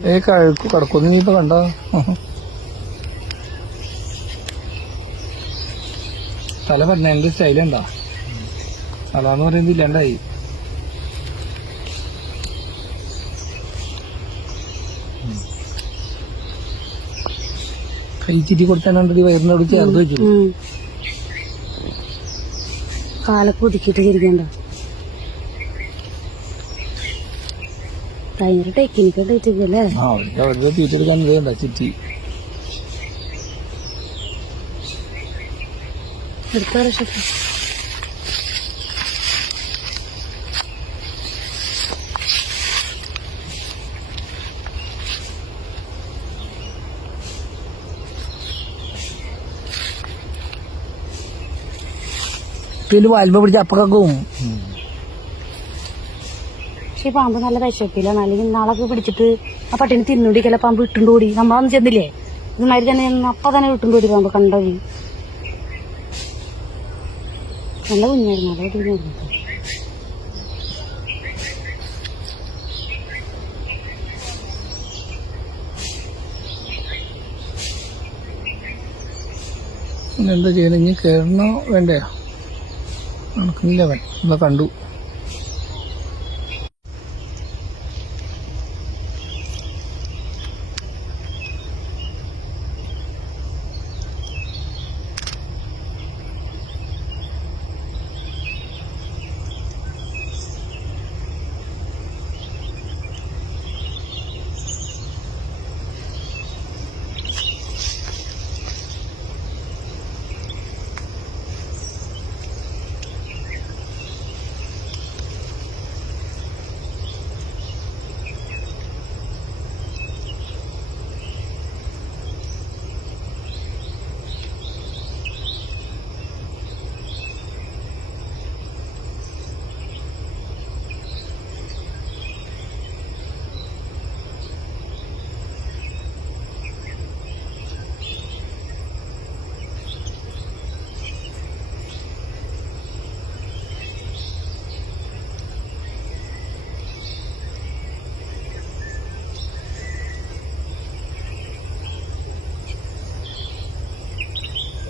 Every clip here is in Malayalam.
ഏ കഴുക്കു കിടക്കുന്നു നീ ഇപ്പൊ കണ്ട? തല പറഞ്ഞ എന്റെ സ്റ്റൈലുണ്ടാ തലാന്ന് പറയുന്നത് ഇല്ലാണ്ടായി. കൈ ചിരി കൊടുത്താണ്ടി വയറിനോട് ചേർത്ത് വെച്ചു. കാലൊക്കെ ഒതുക്കിയിട്ട് ചിരിക്കണ്ട ഭയങ്കര ടെക്നിക്ക് ഉണ്ടായിട്ടില്ലേ ആ അവർക്ക് അവരുടെ തീറ്റെടുക്കാൻ ഇതേണ്ട ചിറ്റി. എടുത്ത വർഷത്തെ പിന്നെ വാൽമ പിടിച്ച അപ്പക്കും പക്ഷെ ഈ പാമ്പ് നല്ല വിശപ്പില്ലാണ് അല്ലെങ്കിൽ നാളൊക്കെ പിടിച്ചിട്ട് ആ പട്ടിനെ ചില പാമ്പ് ഇട്ടുണ്ടോടി നമ്മളൊന്നും ചെന്നില്ലേ? ഇതുമാതിരി തന്നെ അപ്പൊ തന്നെ ഇട്ടുണ്ടോടി പാമ്പ് കണ്ടോ നല്ല കുഞ്ഞായിരുന്നു. നല്ല എന്താ ചെയ്യുന്നത് ഇനി കയറണോ വേണ്ടയോ? നടക്കുന്നില്ല അവൻ. എന്നാ കണ്ടു.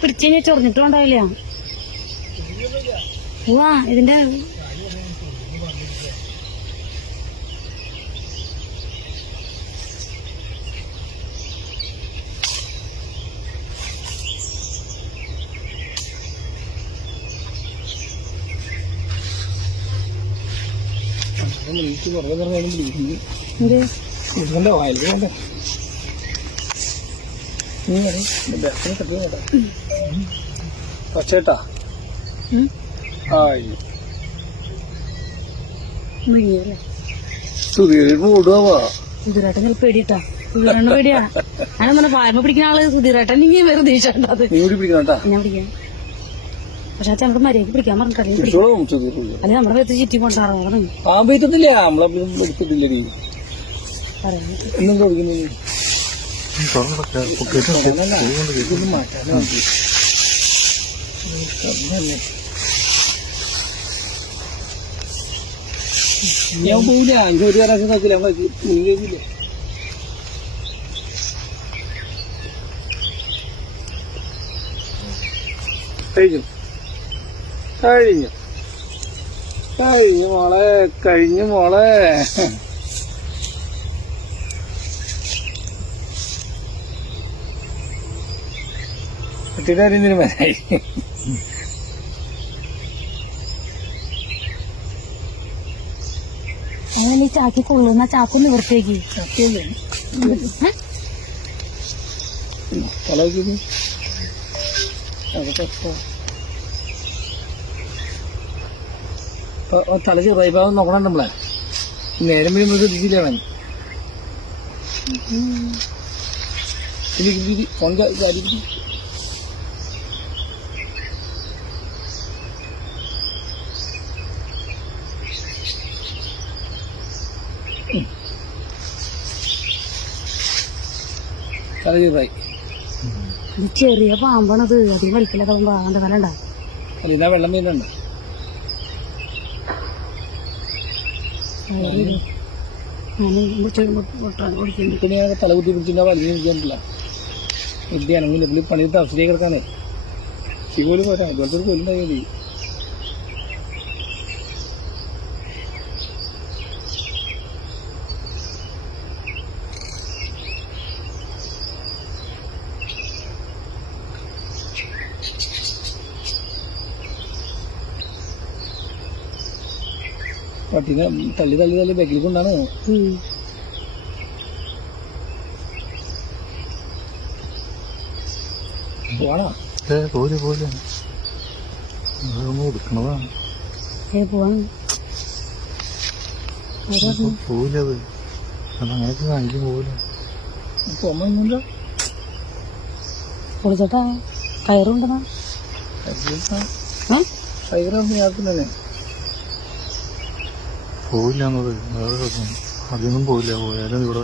പിടിച്ചു കഴിഞ്ഞാൽ ഉണ്ടാവില്ല വാ ഇതിന്റെ ഉം? ആയി. സുധീർ മൂടുവാ പേടിയിട്ടാ പേടിയാ. അങ്ങനെ പറഞ്ഞ പിടിക്കുന്ന ആൾ സുധീരേട്ടൻ ഇനി വേറെ കൂടി ഞാൻ പിടിക്കാം. പക്ഷെ അച്ഛൻ അവിടെ മര്യാദയ്ക്ക് പിടിക്കാൻ പറഞ്ഞിട്ടല്ലേ. അത് നമ്മുടെ പേര് ചുറ്റി കൊണ്ടാറാണ് ആ പറ്റത്തില്ല നമ്മളെ എടുത്തിട്ടില്ലടി. എന്നും കൊടുക്കുന്നു ഇതൊന്നും മാറ്റാൻ മതി. തന്നെ. ഞാൻ പോയില്ല അഞ്ചു ഒരു പ്രാവശ്യം നോക്കില്ല നമ്മളെ കേൾക്കില്ല. കഴിഞ്ഞു. കഴിഞ്ഞു മോളെ കഴിഞ്ഞു മോളെ. കുട്ടിയുടെ കാര്യം തീരുമാനമായി അങ്ങനെ ഈ ചാക്കി കൊള്ളുന്ന ചാക്കൊന്ന് വൃത്തിയാക്കി ചാക്കിയല്ലേ അതൊക്കെ തല ചെറുതായിപ്പോ അത് നോക്കണം നമ്മളെ. നേരം വരുമ്പോൾ ശ്രദ്ധിച്ചില്ല ഇത് ഫോൺ കാര്യം തല ചെറുതായി ചെറിയ പാമ്പാണത്. അധികം വലിക്കില്ല പാമ്പ് അവന്റെ തല ഉണ്ടാവും അതിനാ വെള്ളം വീഴുന്നുണ്ട് പിന്നെ തല കുത്തി പിടിച്ചിട്ട് വലിഞ്ഞു നിൽക്കാനില്ല ഇത് അനങ്ങില്ല പുള്ളി പണിയിട്ട് അവസ്ഥയിൽ കിടക്കാണ്. ശിവോൽ പോരാ. അതുപോലത്തെ ഒരു കൊല്ലുണ്ടായി പട്ടിനെ തള്ളി തള്ളി തള്ളി ബാക്കിൽ കൊണ്ടാണ്. ഉം. പോണോ പോലെ പോലെ കൊടുക്കണതാണ് ഏ പോവാൻ പോവില്ലത് അങ്ങനെയൊക്കെ കാണിക്കും പോവില്ല കയറുണ്ടെന്നാ ഏ? പോവില്ല എന്നത് വേറെ കുഴപ്പം. പോവില്ല പോയാലും ഇവിടെ